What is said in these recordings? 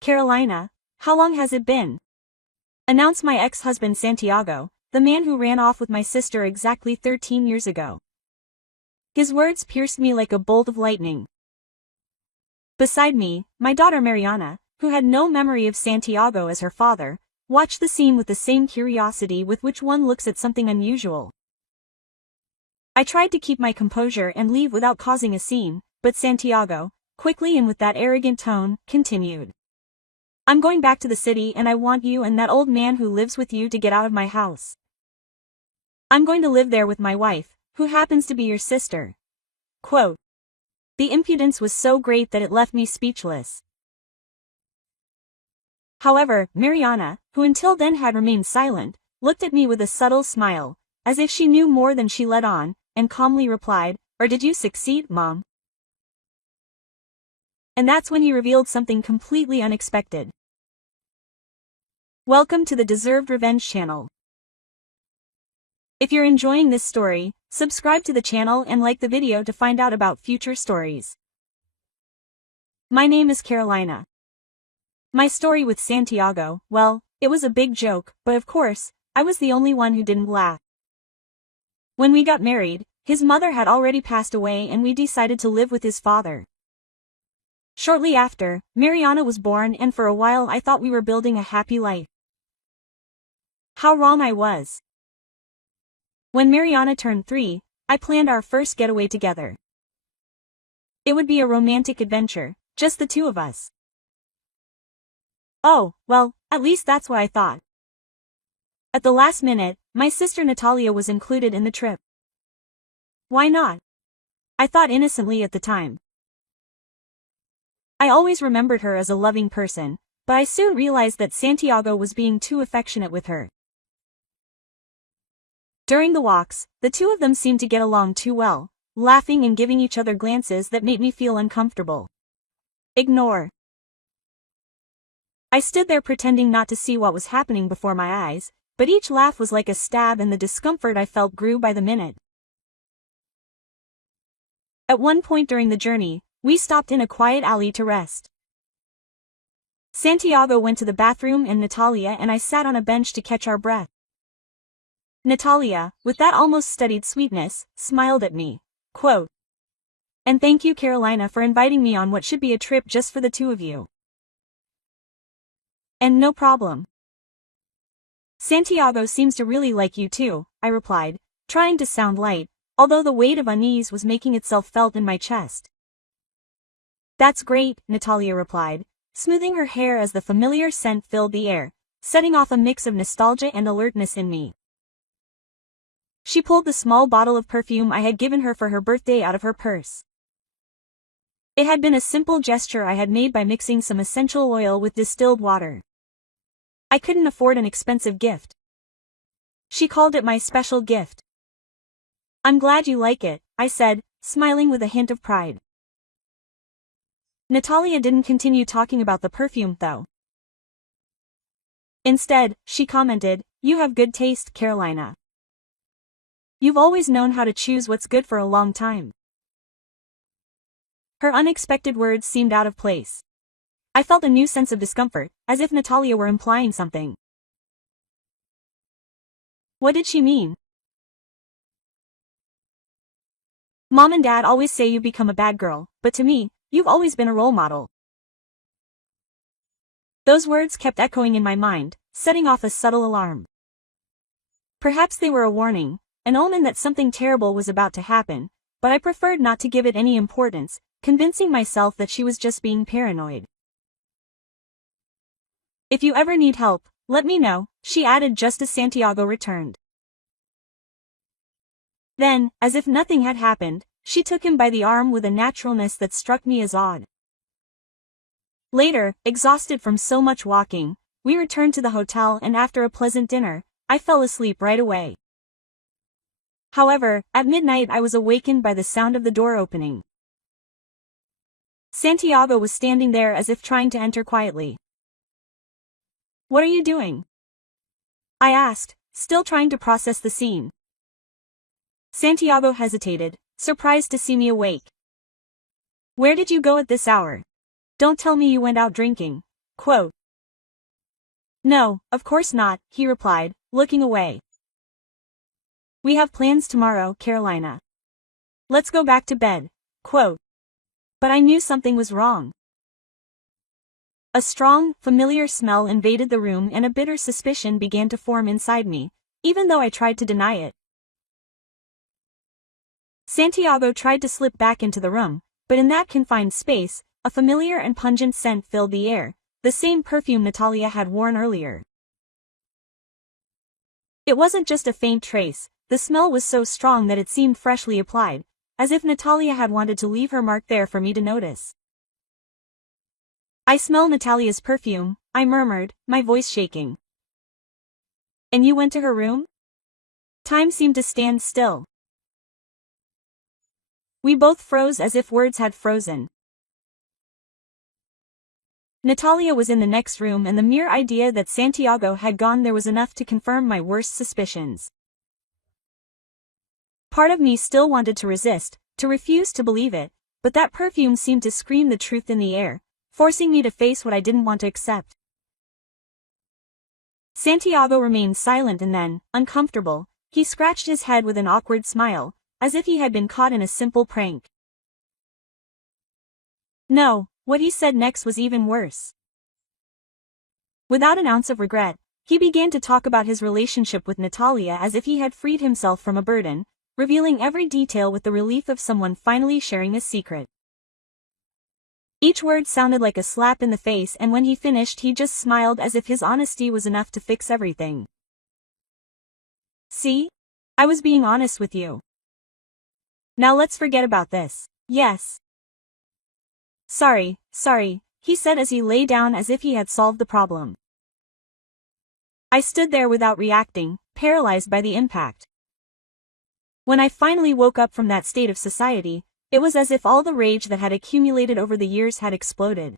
Carolina, how long has it been? Announced my ex-husband Santiago, the man who ran off with my sister exactly 13 years ago. His words pierced me like a bolt of lightning. Beside me, my daughter Mariana, who had no memory of Santiago as her father, watched the scene with the same curiosity with which one looks at something unusual. I tried to keep my composure and leave without causing a scene, but Santiago, quickly and with that arrogant tone, continued. I'm going back to the city and I want you and that old man who lives with you to get out of my house. I'm going to live there with my wife, who happens to be your sister. Quote. The impudence was so great that it left me speechless. However, Mariana, who until then had remained silent, looked at me with a subtle smile, as if she knew more than she let on, and calmly replied, Or did you succeed, Mom? And that's when he revealed something completely unexpected. Welcome to the Deserved Revenge channel. If you're enjoying this story, subscribe to the channel and like the video to find out about future stories. My name is Carolina. My story with Santiago, well, it was a big joke, but of course, I was the only one who didn't laugh. When we got married, his mother had already passed away and we decided to live with his father. Shortly after, Mariana was born and for a while I thought we were building a happy life. How wrong I was. When Mariana turned 3, I planned our first getaway together. It would be a romantic adventure, just the two of us. Oh, well, at least that's what I thought. At the last minute, my sister Natalia was included in the trip. Why not? I thought innocently at the time. I always remembered her as a loving person, but I soon realized that Santiago was being too affectionate with her. During the walks, the two of them seemed to get along too well, laughing and giving each other glances that made me feel uncomfortable. Ignore. I stood there pretending not to see what was happening before my eyes, but each laugh was like a stab and the discomfort I felt grew by the minute. At one point during the journey, we stopped in a quiet alley to rest. Santiago went to the bathroom and Natalia and I sat on a bench to catch our breath. Natalia, with that almost studied sweetness, smiled at me. Quote. And thank you Carolina for inviting me on what should be a trip just for the two of you. And no problem. Santiago seems to really like you too, I replied, trying to sound light, although the weight of unease was making itself felt in my chest. That's great, Natalia replied, smoothing her hair as the familiar scent filled the air, setting off a mix of nostalgia and alertness in me. She pulled the small bottle of perfume I had given her for her birthday out of her purse. It had been a simple gesture I had made by mixing some essential oil with distilled water. I couldn't afford an expensive gift. She called it my special gift. I'm glad you like it, I said, smiling with a hint of pride. Natalia didn't continue talking about the perfume though. Instead, she commented, You have good taste, Carolina. You've always known how to choose what's good for a long time. Her unexpected words seemed out of place. I felt a new sense of discomfort, as if Natalia were implying something. What did she mean? Mom and Dad always say you become a bad girl, but to me, you've always been a role model. Those words kept echoing in my mind, setting off a subtle alarm. Perhaps they were a warning, an omen that something terrible was about to happen, but I preferred not to give it any importance, convincing myself that she was just being paranoid. If you ever need help, let me know, she added just as Santiago returned. Then, as if nothing had happened, she took him by the arm with a naturalness that struck me as odd. Later, exhausted from so much walking, we returned to the hotel and after a pleasant dinner, I fell asleep right away. However, at midnight I was awakened by the sound of the door opening. Santiago was standing there as if trying to enter quietly. What are you doing? I asked, still trying to process the scene. Santiago hesitated, surprised to see me awake. Where did you go at this hour? Don't tell me you went out drinking. Quote. No, of course not, he replied, looking away. We have plans tomorrow, Carolina. Let's go back to bed. Quote. But I knew something was wrong. A strong, familiar smell invaded the room and a bitter suspicion began to form inside me, even though I tried to deny it. Santiago tried to slip back into the room, but in that confined space, a familiar and pungent scent filled the air, the same perfume Natalia had worn earlier. It wasn't just a faint trace, the smell was so strong that it seemed freshly applied, as if Natalia had wanted to leave her mark there for me to notice. I smell Natalia's perfume, I murmured, my voice shaking. And you went to her room? Time seemed to stand still. We both froze as if words had frozen. Natalia was in the next room and the mere idea that Santiago had gone there was enough to confirm my worst suspicions. Part of me still wanted to resist, to refuse to believe it, but that perfume seemed to scream the truth in the air, forcing me to face what I didn't want to accept. Santiago remained silent and then, uncomfortable, he scratched his head with an awkward smile, as if he had been caught in a simple prank. No, what he said next was even worse. Without an ounce of regret, he began to talk about his relationship with Natalia as if he had freed himself from a burden, revealing every detail with the relief of someone finally sharing a secret. Each word sounded like a slap in the face, and when he finished he just smiled as if his honesty was enough to fix everything. See? I was being honest with you. Now let's forget about this. Yes. Sorry, he said as he lay down as if he had solved the problem. I stood there without reacting, paralyzed by the impact. When I finally woke up from that state of society, it was as if all the rage that had accumulated over the years had exploded.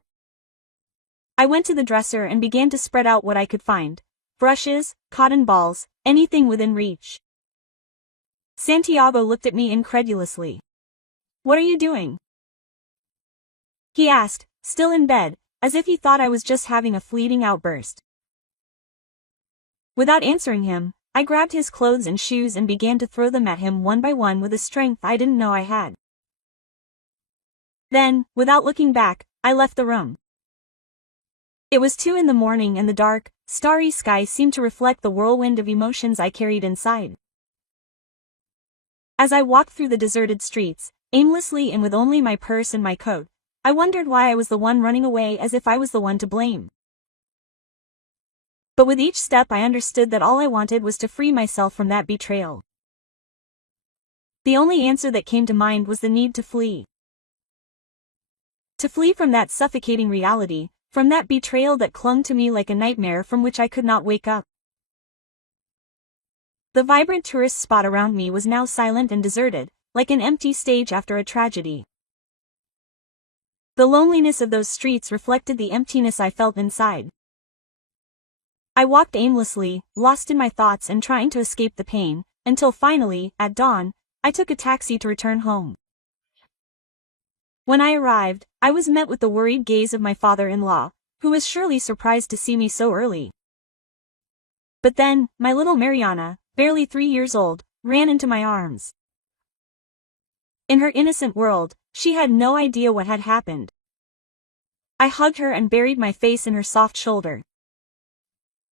I went to the dresser and began to spread out what I could find: brushes, cotton balls, anything within reach. Santiago looked at me incredulously. What are you doing? He asked, still in bed, as if he thought I was just having a fleeting outburst. Without answering him, I grabbed his clothes and shoes and began to throw them at him one by one with a strength I didn't know I had. Then, without looking back, I left the room. It was 2 a.m. and the dark, starry sky seemed to reflect the whirlwind of emotions I carried inside. As I walked through the deserted streets, aimlessly and with only my purse and my coat, I wondered why I was the one running away, as if I was the one to blame. But with each step I understood that all I wanted was to free myself from that betrayal. The only answer that came to mind was the need to flee. To flee from that suffocating reality, from that betrayal that clung to me like a nightmare from which I could not wake up. The vibrant tourist spot around me was now silent and deserted, like an empty stage after a tragedy. The loneliness of those streets reflected the emptiness I felt inside. I walked aimlessly, lost in my thoughts and trying to escape the pain, until finally, at dawn, I took a taxi to return home. When I arrived, I was met with the worried gaze of my father-in-law, who was surely surprised to see me so early. But then, my little Mariana, barely 3 years old, ran into my arms. In her innocent world, she had no idea what had happened. I hugged her and buried my face in her soft shoulder.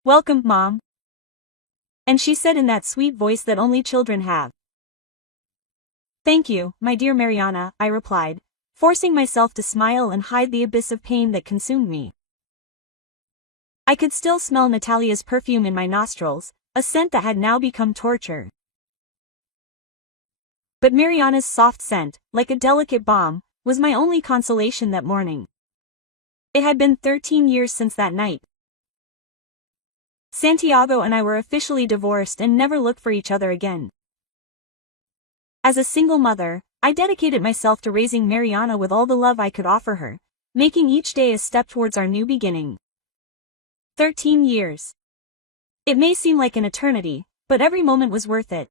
"Welcome, Mom." And she said in that sweet voice that only children have. "Thank you, my dear Mariana," I replied, forcing myself to smile and hide the abyss of pain that consumed me. I could still smell Natalia's perfume in my nostrils, a scent that had now become torture. But Mariana's soft scent, like a delicate balm, was my only consolation that morning. It had been 13 years since that night. Santiago and I were officially divorced and never looked for each other again. As a single mother, I dedicated myself to raising Mariana with all the love I could offer her, making each day a step towards our new beginning. 13 years. It may seem like an eternity, but every moment was worth it.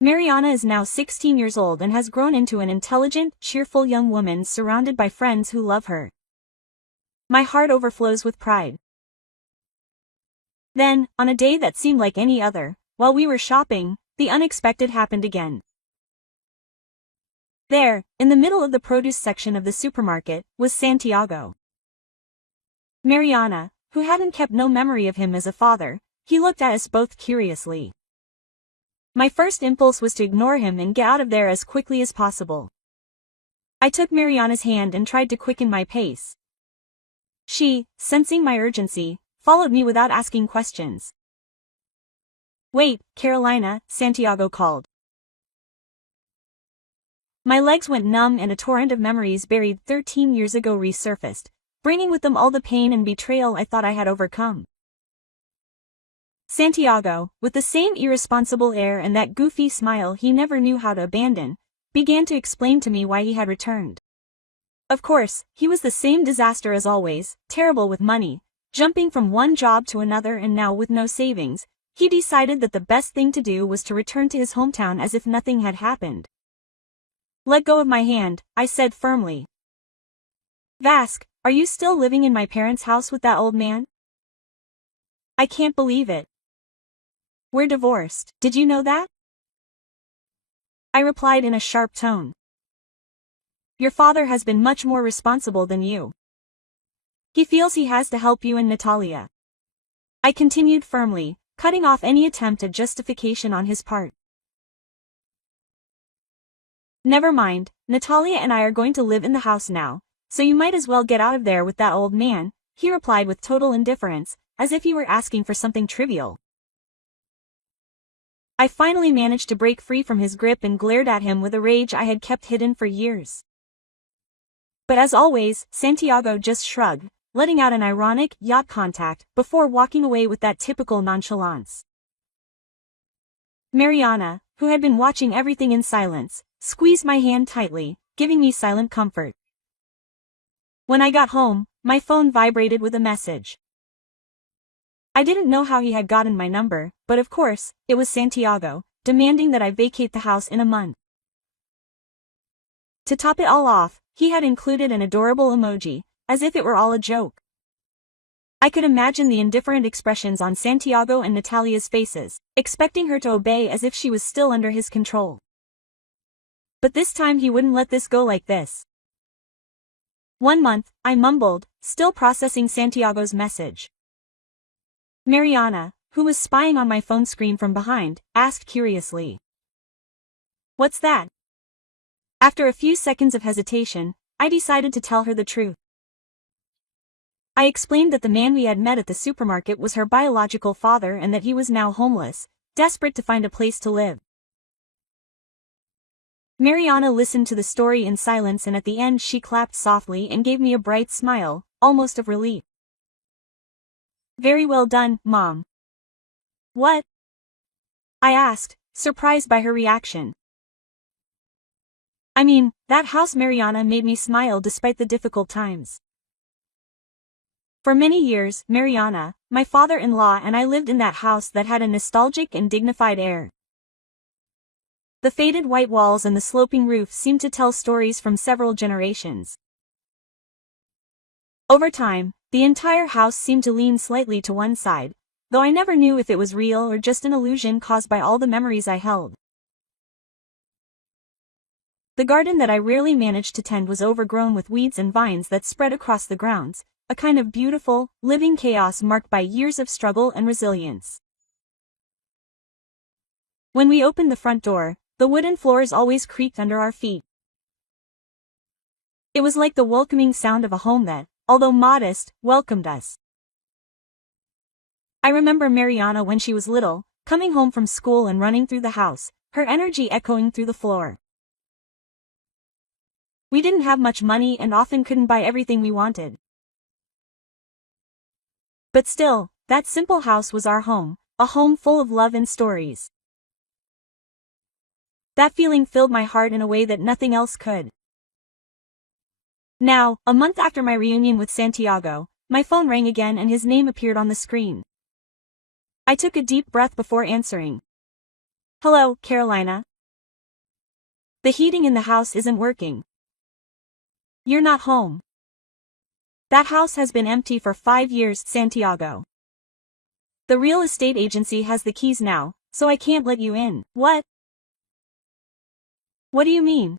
Mariana is now 16 years old and has grown into an intelligent, cheerful young woman surrounded by friends who love her. My heart overflows with pride. Then, on a day that seemed like any other, while we were shopping, the unexpected happened again. There, in the middle of the produce section of the supermarket, was Santiago. Mariana, who hadn't kept no memory of him as a father, he looked at us both curiously. My first impulse was to ignore him and get out of there as quickly as possible. I took Mariana's hand and tried to quicken my pace. She, sensing my urgency, followed me without asking questions. "Wait, Carolina," Santiago called. My legs went numb and a torrent of memories buried 13 years ago resurfaced, bringing with them all the pain and betrayal I thought I had overcome. Santiago, with the same irresponsible air and that goofy smile he never knew how to abandon, began to explain to me why he had returned. Of course, he was the same disaster as always, terrible with money, jumping from one job to another, and now with no savings, he decided that the best thing to do was to return to his hometown as if nothing had happened. "Let go of my hand," I said firmly. "Vask, are you still living in my parents' house with that old man?" "I can't believe it. We're divorced, did you know that?" I replied in a sharp tone. "Your father has been much more responsible than you. He feels he has to help you and Natalia," I continued firmly, cutting off any attempt at justification on his part. "Never mind, Natalia and I are going to live in the house now, so you might as well get out of there with that old man," he replied with total indifference, as if he were asking for something trivial. I finally managed to break free from his grip and glared at him with a rage I had kept hidden for years. But as always, Santiago just shrugged, letting out an ironic yacht contact before walking away with that typical nonchalance. Mariana, who had been watching everything in silence, squeezed my hand tightly, giving me silent comfort. When I got home, my phone vibrated with a message. I didn't know how he had gotten my number, but of course, it was Santiago, demanding that I vacate the house in a month. To top it all off, he had included an adorable emoji, as if it were all a joke. I could imagine the indifferent expressions on Santiago and Natalia's faces, expecting her to obey as if she was still under his control. But this time he wouldn't let this go like this. "1 month, I mumbled, still processing Santiago's message. Mariana, who was spying on my phone screen from behind, asked curiously. "What's that?" After a few seconds of hesitation, I decided to tell her the truth. I explained that the man we had met at the supermarket was her biological father and that he was now homeless, desperate to find a place to live. Mariana listened to the story in silence, and at the end she clapped softly and gave me a bright smile, almost of relief. "Very well done, Mom." "What?" I asked, surprised by her reaction. "I mean, that house Mariana made me smile despite the difficult times. For many years, Mariana, my father-in-law and I lived in that house that had a nostalgic and dignified air. The faded white walls and the sloping roof seemed to tell stories from several generations. Over time, the entire house seemed to lean slightly to one side, though I never knew if it was real or just an illusion caused by all the memories I held. The garden that I rarely managed to tend was overgrown with weeds and vines that spread across the grounds, a kind of beautiful, living chaos marked by years of struggle and resilience. When we opened the front door, the wooden floors always creaked under our feet. It was like the welcoming sound of a home that, although modest, welcomed us. I remember Mariana when she was little, coming home from school and running through the house, her energy echoing through the floor. We didn't have much money and often couldn't buy everything we wanted. But still, that simple house was our home, a home full of love and stories. That feeling filled my heart in a way that nothing else could. Now, a month after my reunion with Santiago, my phone rang again and his name appeared on the screen. I took a deep breath before answering. "Hello, Carolina. The heating in the house isn't working. You're not home." That house has been empty for 5 years, Santiago. The real estate agency has the keys now, so I can't let you in. What? What do you mean?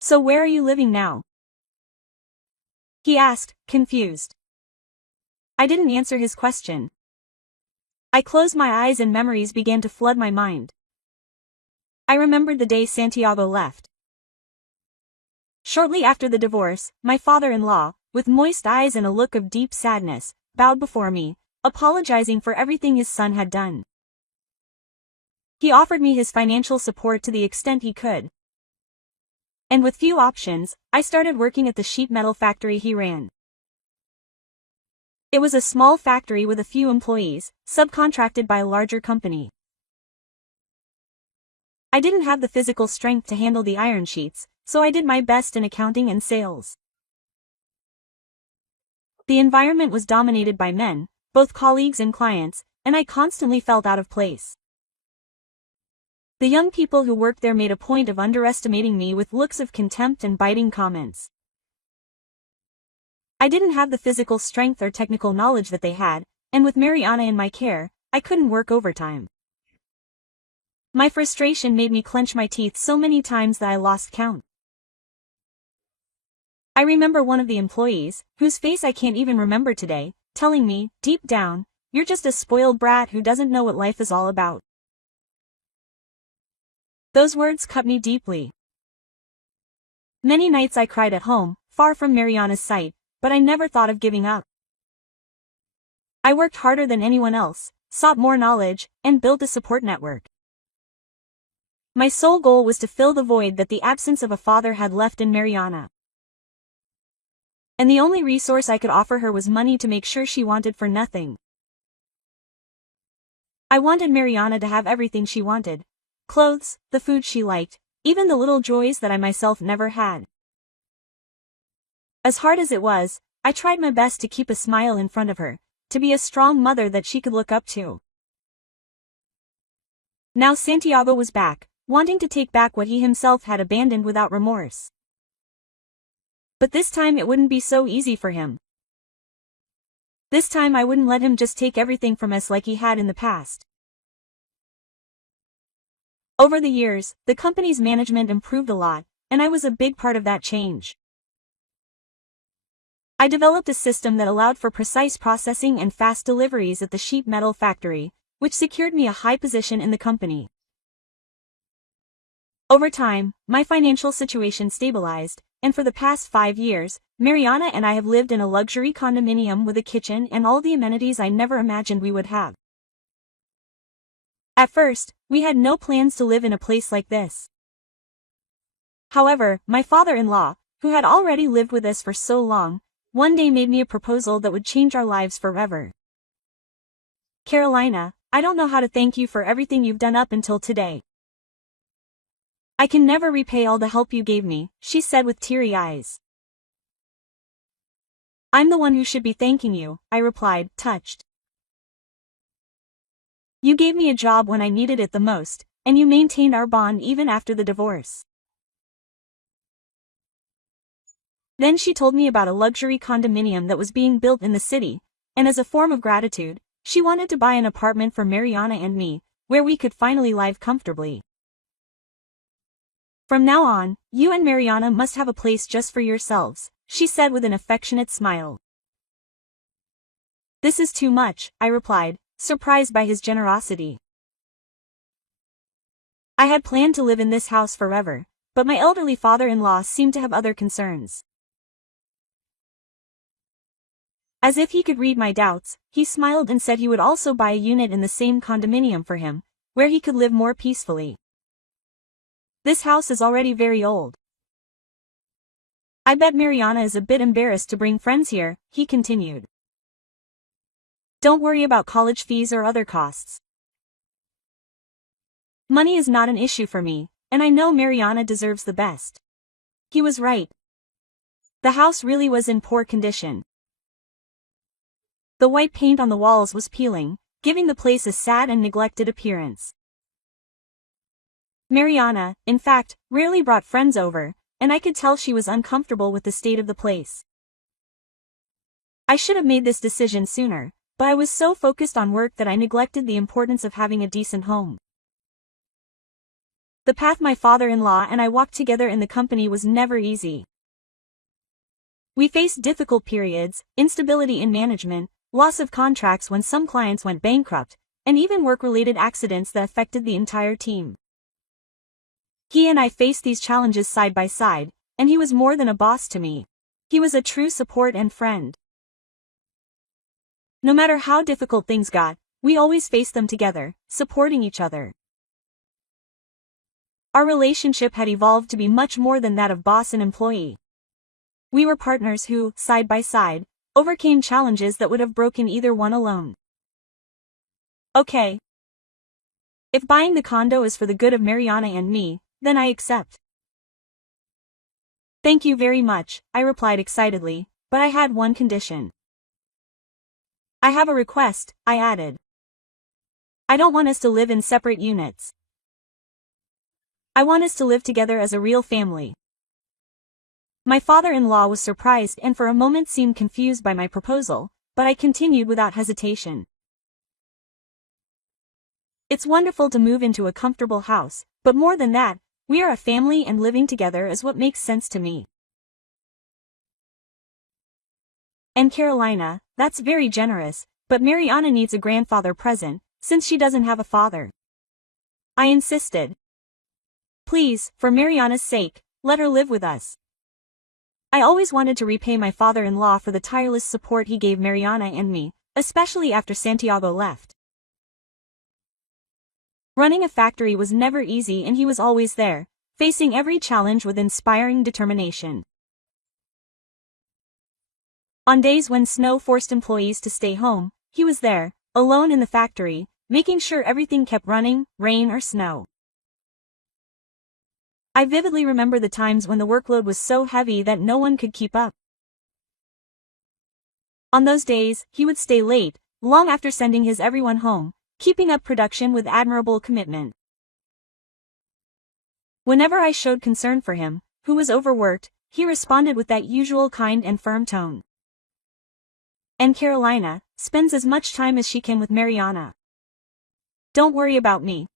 So where are you living now? He asked, confused. I didn't answer his question. I closed my eyes and memories began to flood my mind. I remembered the day Santiago left. Shortly after the divorce, my father-in-law, with moist eyes and a look of deep sadness, bowed before me, apologizing for everything his son had done. He offered me his financial support to the extent he could. And with few options, I started working at the sheet metal factory he ran. It was a small factory with a few employees, subcontracted by a larger company. I didn't have the physical strength to handle the iron sheets, so I did my best in accounting and sales. The environment was dominated by men, both colleagues and clients, and I constantly felt out of place. The young people who worked there made a point of underestimating me with looks of contempt and biting comments. I didn't have the physical strength or technical knowledge that they had, and with Mariana in my care, I couldn't work overtime. My frustration made me clench my teeth so many times that I lost count. I remember one of the employees, whose face I can't even remember today, telling me, deep down, "You're just a spoiled brat who doesn't know what life is all about." Those words cut me deeply. Many nights I cried at home, far from Mariana's sight, but I never thought of giving up. I worked harder than anyone else, sought more knowledge, and built a support network. My sole goal was to fill the void that the absence of a father had left in Mariana. And the only resource I could offer her was money to make sure she wanted for nothing. I wanted Mariana to have everything she wanted. Clothes, the food she liked, even the little joys that I myself never had. As hard as it was, I tried my best to keep a smile in front of her, to be a strong mother that she could look up to. Now Santiago was back, wanting to take back what he himself had abandoned without remorse. But this time it wouldn't be so easy for him. This time I wouldn't let him just take everything from us like he had in the past. Over the years, the company's management improved a lot, and I was a big part of that change. I developed a system that allowed for precise processing and fast deliveries at the sheet metal factory, which secured me a high position in the company. Over time, my financial situation stabilized, and for the past 5 years, Mariana and I have lived in a luxury condominium with a kitchen and all the amenities I never imagined we would have. At first, we had no plans to live in a place like this. However, my father-in-law, who had already lived with us for so long, one day made me a proposal that would change our lives forever. "Carolina, I don't know how to thank you for everything you've done up until today. I can never repay all the help you gave me," she said with teary eyes. "I'm the one who should be thanking you," I replied, touched. "You gave me a job when I needed it the most, and you maintained our bond even after the divorce." Then she told me about a luxury condominium that was being built in the city, and as a form of gratitude, she wanted to buy an apartment for Mariana and me, where we could finally live comfortably. "From now on, you and Mariana must have a place just for yourselves," she said with an affectionate smile. "This is too much," I replied, surprised by his generosity. I had planned to live in this house forever, but my elderly father-in-law seemed to have other concerns. As if he could read my doubts, he smiled and said he would also buy a unit in the same condominium for him, where he could live more peacefully. "This house is already very old. I bet Mariana is a bit embarrassed to bring friends here," he continued. "Don't worry about college fees or other costs. Money is not an issue for me, and I know Mariana deserves the best." He was right. The house really was in poor condition. The white paint on the walls was peeling, giving the place a sad and neglected appearance. Mariana, in fact, rarely brought friends over, and I could tell she was uncomfortable with the state of the place. I should have made this decision sooner, but I was so focused on work that I neglected the importance of having a decent home. The path my father-in-law and I walked together in the company was never easy. We faced difficult periods, instability in management, loss of contracts when some clients went bankrupt, and even work-related accidents that affected the entire team. He and I faced these challenges side by side, and he was more than a boss to me. He was a true support and friend. No matter how difficult things got, we always faced them together, supporting each other. Our relationship had evolved to be much more than that of boss and employee. We were partners who, side by side, overcame challenges that would have broken either one alone. Okay. If buying the condo is for the good of Mariana and me, then I accept. Thank you very much, I replied excitedly, but I had one condition. I have a request, I added. I don't want us to live in separate units. I want us to live together as a real family. My father-in-law was surprised and for a moment seemed confused by my proposal, but I continued without hesitation. It's wonderful to move into a comfortable house, but more than that, we are a family and living together is what makes sense to me. And Carolina, that's very generous, but Mariana needs a grandfather present, since she doesn't have a father. I insisted. Please, for Mariana's sake, let her live with us. I always wanted to repay my father-in-law for the tireless support he gave Mariana and me, especially after Santiago left. Running a factory was never easy and he was always there, facing every challenge with inspiring determination. On days when snow forced employees to stay home, he was there, alone in the factory, making sure everything kept running, rain or snow. I vividly remember the times when the workload was so heavy that no one could keep up. On those days, he would stay late, long after sending his everyone home, keeping up production with admirable commitment. Whenever I showed concern for him, who was overworked, he responded with that usual kind and firm tone. And Carolina spends as much time as she can with Mariana. Don't worry about me.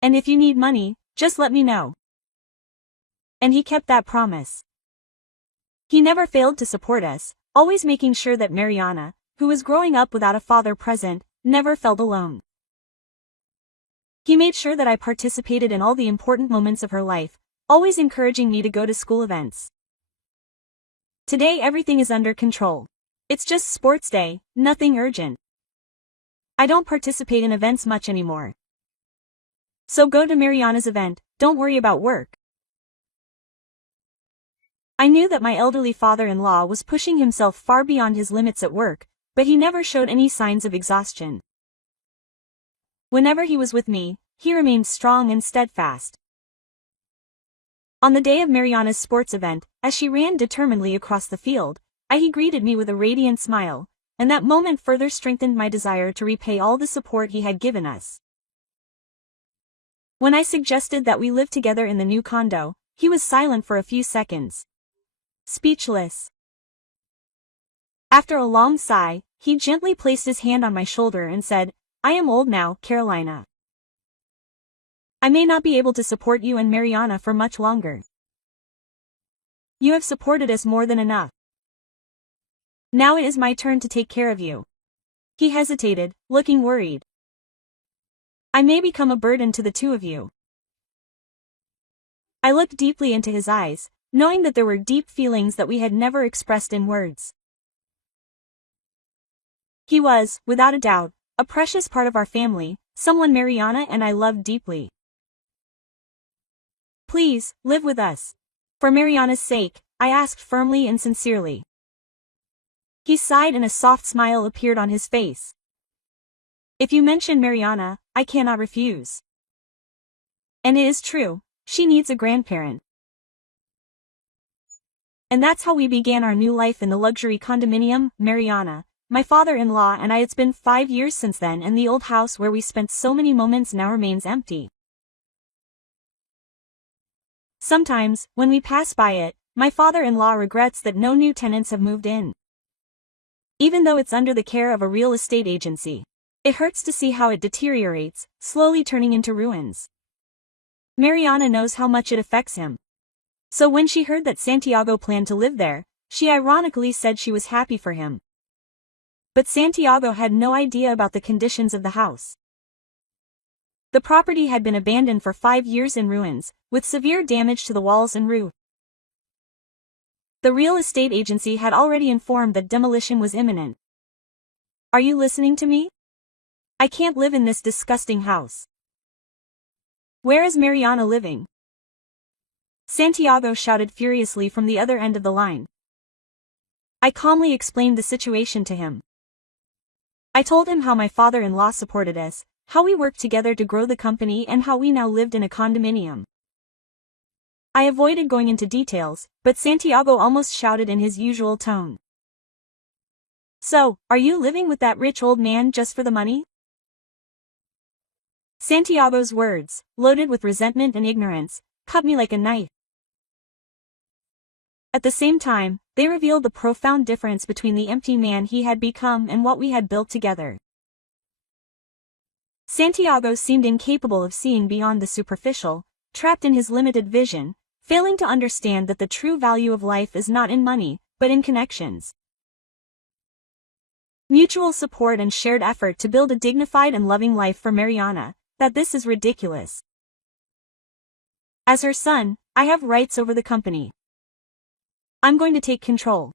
And if you need money, just let me know. And he kept that promise. He never failed to support us, always making sure that Mariana, who was growing up without a father present, never felt alone. He made sure that I participated in all the important moments of her life, always encouraging me to go to school events. Today everything is under control. It's just sports day, nothing urgent. I don't participate in events much anymore. So go to Mariana's event, don't worry about work. I knew that my elderly father-in-law was pushing himself far beyond his limits at work, but he never showed any signs of exhaustion. Whenever he was with me, he remained strong and steadfast. On the day of Mariana's sports event, as she ran determinedly across the field, he greeted me with a radiant smile, and that moment further strengthened my desire to repay all the support he had given us. When I suggested that we live together in the new condo, he was silent for a few seconds. Speechless. After a long sigh, he gently placed his hand on my shoulder and said, I am old now, Carolina. I may not be able to support you and Mariana for much longer. You have supported us more than enough. Now it is my turn to take care of you. He hesitated, looking worried. I may become a burden to the two of you. I looked deeply into his eyes, knowing that there were deep feelings that we had never expressed in words. He was, without a doubt, a precious part of our family, someone Mariana and I loved deeply. Please, live with us. For Mariana's sake, I asked firmly and sincerely. He sighed and a soft smile appeared on his face. If you mention Mariana, I cannot refuse. And it is true, she needs a grandparent. And that's how we began our new life in the luxury condominium, Mariana, my father-in-law and I. It's been 5 years since then and the old house where we spent so many moments now remains empty. Sometimes, when we pass by it, my father-in-law regrets that no new tenants have moved in. even though it's under the care of a real estate agency. It hurts to see how it deteriorates, slowly turning into ruins. Mariana knows how much it affects him. So when she heard that Santiago planned to live there, she ironically said she was happy for him. But Santiago had no idea about the conditions of the house. The property had been abandoned for 5 years in ruins, with severe damage to the walls and roof. The real estate agency had already informed that demolition was imminent. Are you listening to me? I can't live in this disgusting house. Where is Mariana living? Santiago shouted furiously from the other end of the line. I calmly explained the situation to him. I told him how my father-in-law supported us, how we worked together to grow the company, and how we now lived in a condominium. I avoided going into details, but Santiago almost shouted in his usual tone. So, are you living with that rich old man just for the money? Santiago's words, loaded with resentment and ignorance, cut me like a knife. At the same time, they revealed the profound difference between the empty man he had become and what we had built together. Santiago seemed incapable of seeing beyond the superficial, trapped in his limited vision, failing to understand that the true value of life is not in money, but in connections. Mutual support and shared effort to build a dignified and loving life for Mariana, that this is ridiculous. As her son, I have rights over the company. I'm going to take control.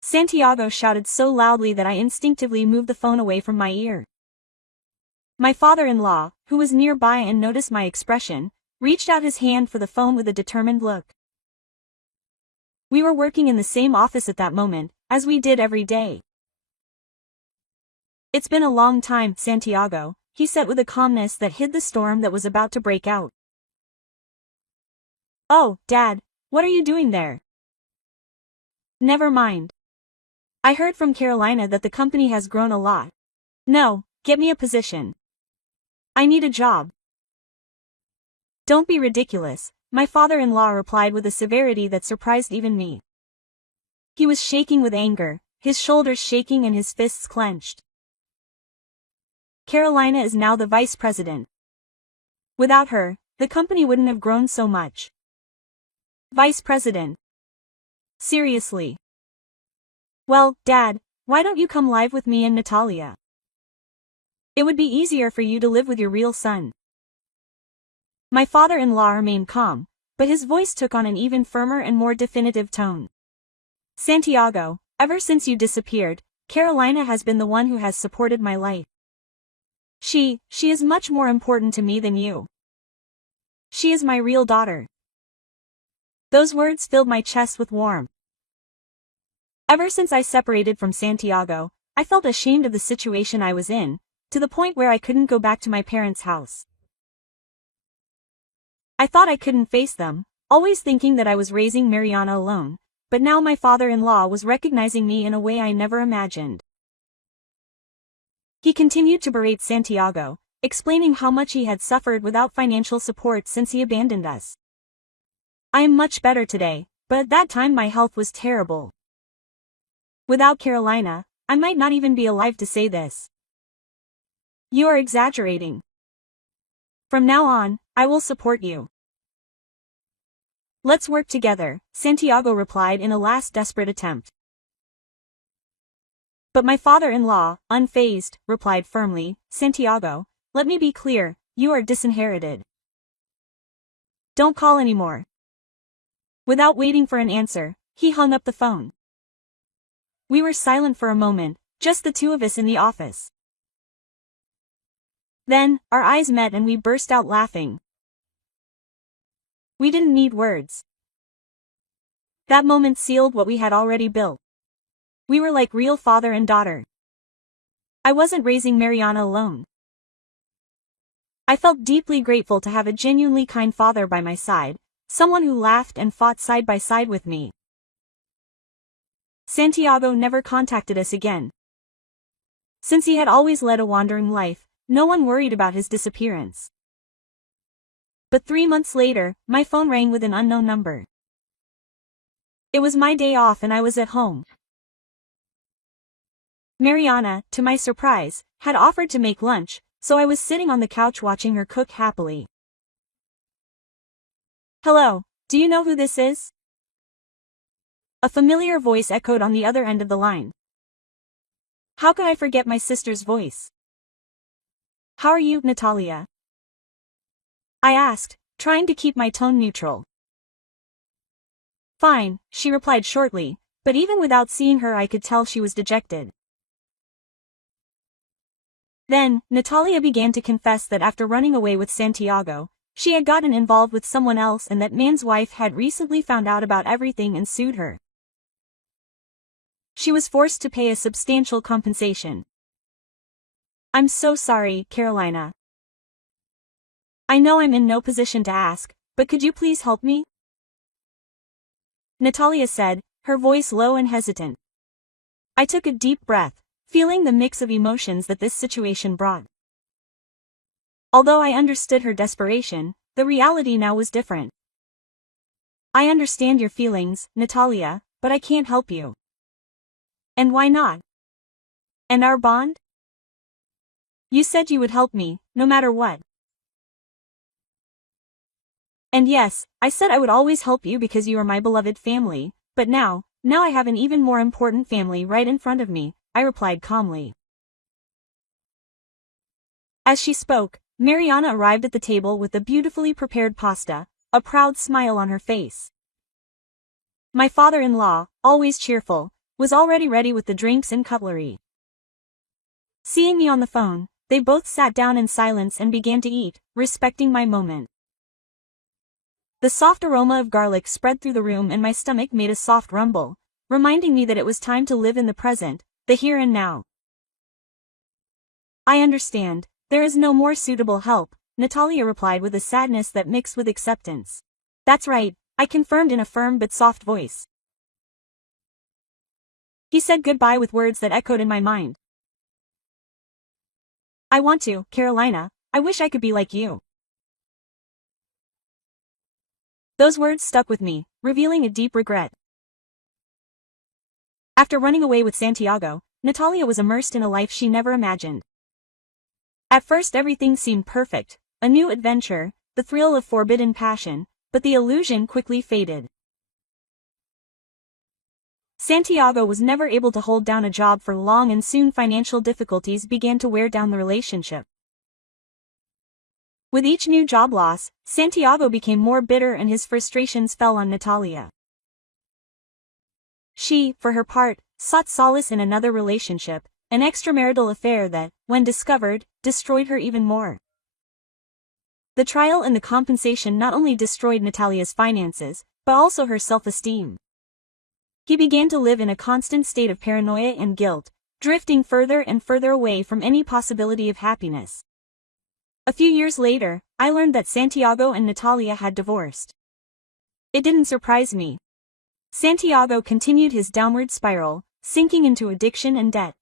Santiago shouted so loudly that I instinctively moved the phone away from my ear. My father-in-law, who was nearby and noticed my expression, reached out his hand for the phone with a determined look. We were working in the same office at that moment, as we did every day. It's been a long time, Santiago, he said with a calmness that hid the storm that was about to break out. Oh, Dad, what are you doing there? Never mind. I heard from Carolina that the company has grown a lot. No, get me a position. I need a job. Don't be ridiculous, my father-in-law replied with a severity that surprised even me. He was shaking with anger, his shoulders shaking and his fists clenched. Carolina is now the vice president. Without her, the company wouldn't have grown so much. Vice president. Seriously. Well, Dad, why don't you come live with me and Natalia? It would be easier for you to live with your real son. My father-in-law remained calm, but his voice took on an even firmer and more definitive tone. Santiago, ever since you disappeared, Carolina has been the one who has supported my life. She is much more important to me than you. She is my real daughter. Those words filled my chest with warmth. Ever since I separated from Santiago, I felt ashamed of the situation I was in, to the point where I couldn't go back to my parents' house. I thought I couldn't face them, always thinking that I was raising Mariana alone, but now my father-in-law was recognizing me in a way I never imagined. He continued to berate Santiago, explaining how much he had suffered without financial support since he abandoned us. I am much better today, but at that time my health was terrible. Without Carolina, I might not even be alive to say this. You are exaggerating. From now on, I will support you. Let's work together, Santiago replied in a last desperate attempt. But my father-in-law, unfazed, replied firmly, Santiago, let me be clear, you are disinherited. Don't call anymore. Without waiting for an answer, he hung up the phone. We were silent for a moment, just the two of us in the office. Then, our eyes met and we burst out laughing. We didn't need words. That moment sealed what we had already built. We were like real father and daughter. I wasn't raising Mariana alone. I felt deeply grateful to have a genuinely kind father by my side, someone who laughed and fought side by side with me. Santiago never contacted us again. Since he had always led a wandering life, no one worried about his disappearance. But 3 months later, my phone rang with an unknown number. It was my day off and I was at home. Mariana, to my surprise, had offered to make lunch, so I was sitting on the couch watching her cook happily. "Hello, do you know who this is?" A familiar voice echoed on the other end of the line. How could I forget my sister's voice? "How are you, Natalia?" I asked, trying to keep my tone neutral. "Fine," she replied shortly, but even without seeing her I could tell she was dejected. Then, Natalia began to confess that after running away with Santiago, she had gotten involved with someone else and that man's wife had recently found out about everything and sued her. She was forced to pay a substantial compensation. "I'm so sorry, Carolina. I know I'm in no position to ask, but could you please help me?" Natalia said, her voice low and hesitant. I took a deep breath, feeling the mix of emotions that this situation brought. Although I understood her desperation, the reality now was different. "I understand your feelings, Natalia, but I can't help you." "And why not? And our bond? You said you would help me, no matter what." "And yes, I said I would always help you because you are my beloved family, but now I have an even more important family right in front of me," I replied calmly. As she spoke, Mariana arrived at the table with the beautifully prepared pasta, a proud smile on her face. My father-in-law, always cheerful, was already ready with the drinks and cutlery. Seeing me on the phone, they both sat down in silence and began to eat, respecting my moment. The soft aroma of garlic spread through the room and my stomach made a soft rumble, reminding me that it was time to live in the present, the here and now. "I understand, there is no more suitable help," Natalia replied with a sadness that mixed with acceptance. "That's right," I confirmed in a firm but soft voice. He said goodbye with words that echoed in my mind. "I want to, Carolina, I wish I could be like you." Those words stuck with me, revealing a deep regret. After running away with Santiago, Natalia was immersed in a life she never imagined. At first everything seemed perfect, a new adventure, the thrill of forbidden passion, but the illusion quickly faded. Santiago was never able to hold down a job for long and soon financial difficulties began to wear down the relationship. With each new job loss, Santiago became more bitter and his frustrations fell on Natalia. She, for her part, sought solace in another relationship, an extramarital affair that, when discovered, destroyed her even more. The trial and the compensation not only destroyed Natalia's finances, but also her self-esteem. He began to live in a constant state of paranoia and guilt, drifting further and further away from any possibility of happiness. A few years later, I learned that Santiago and Natalia had divorced. It didn't surprise me. Santiago continued his downward spiral, sinking into addiction and debt.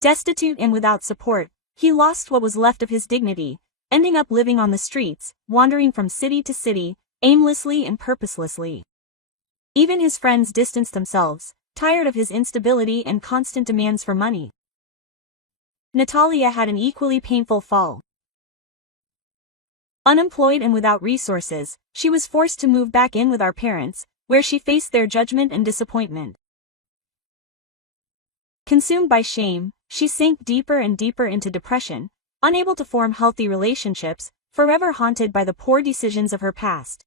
Destitute and without support, he lost what was left of his dignity, ending up living on the streets, wandering from city to city, aimlessly and purposelessly. Even his friends distanced themselves, tired of his instability and constant demands for money. Natalia had an equally painful fall. Unemployed and without resources, she was forced to move back in with our parents, where she faced their judgment and disappointment. Consumed by shame, she sank deeper and deeper into depression, unable to form healthy relationships, forever haunted by the poor decisions of her past.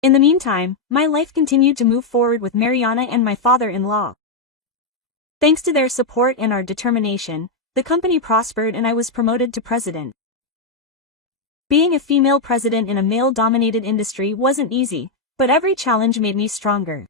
In the meantime, my life continued to move forward with Mariana and my father-in-law. Thanks to their support and our determination, the company prospered and I was promoted to president. Being a female president in a male-dominated industry wasn't easy, but every challenge made me stronger.